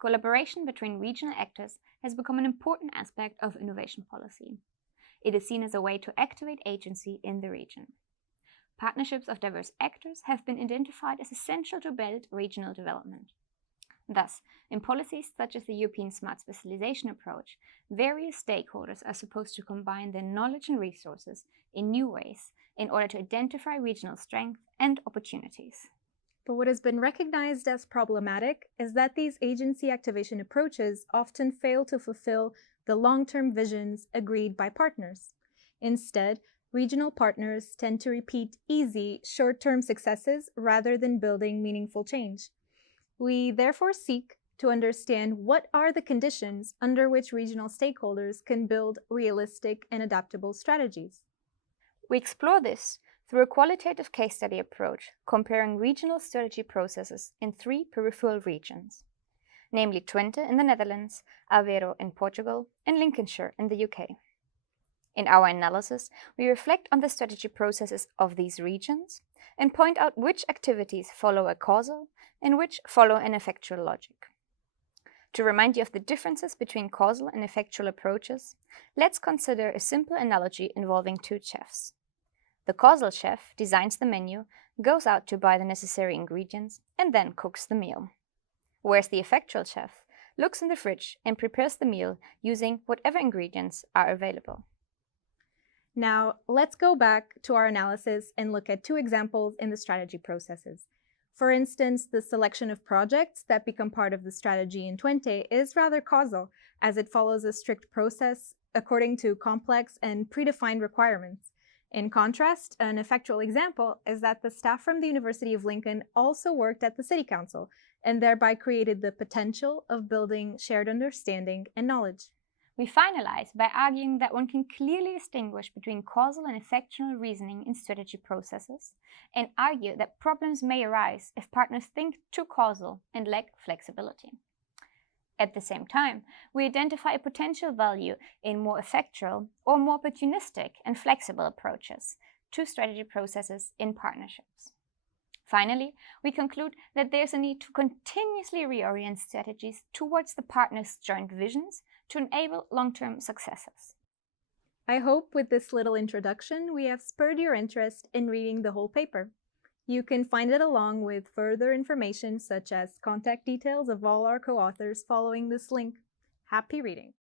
Collaboration between regional actors has become an important aspect of innovation policy. It is seen as a way to activate agency in the region. Partnerships of diverse actors have been identified as essential to build regional development. Thus, in policies such as the European Smart Specialization approach, various stakeholders are supposed to combine their knowledge and resources in new ways in order to identify regional strength and opportunities. But what has been recognized as problematic is that these agency activation approaches often fail to fulfill the long-term visions agreed by partners. Instead, regional partners tend to repeat easy, short-term successes rather than building meaningful change. We therefore seek to understand what are the conditions under which regional stakeholders can build realistic and adaptable strategies. We explore this through a qualitative case study approach, comparing regional strategy processes in 3 peripheral regions, namely Twente in the Netherlands, Aveiro in Portugal, and Lincolnshire in the UK. In our analysis, we reflect on the strategy processes of these regions and point out which activities follow a causal and which follow an effectual logic. To remind you of the differences between causal and effectual approaches, let's consider a simple analogy involving 2 chefs. The causal chef designs the menu, goes out to buy the necessary ingredients, and then cooks the meal. Whereas the effectual chef looks in the fridge and prepares the meal using whatever ingredients are available. Now, let's go back to our analysis and look at 2 examples in the strategy processes. For instance, the selection of projects that become part of the strategy in Twente is rather causal, as it follows a strict process according to complex and predefined requirements. In contrast, an effectual example is that the staff from the University of Lincoln also worked at the City Council and thereby created the potential of building shared understanding and knowledge. We finalize by arguing that one can clearly distinguish between causal and effectual reasoning in strategy processes, and argue that problems may arise if partners think too causal and lack flexibility. At the same time, we identify a potential value in more effectual or more opportunistic and flexible approaches to strategy processes in partnerships. Finally, we conclude that there's a need to continuously reorient strategies towards the partners' joint visions to enable long-term successes. I hope with this little introduction we have spurred your interest in reading the whole paper. You can find it along with further information such as contact details of all our co-authors following this link. Happy reading!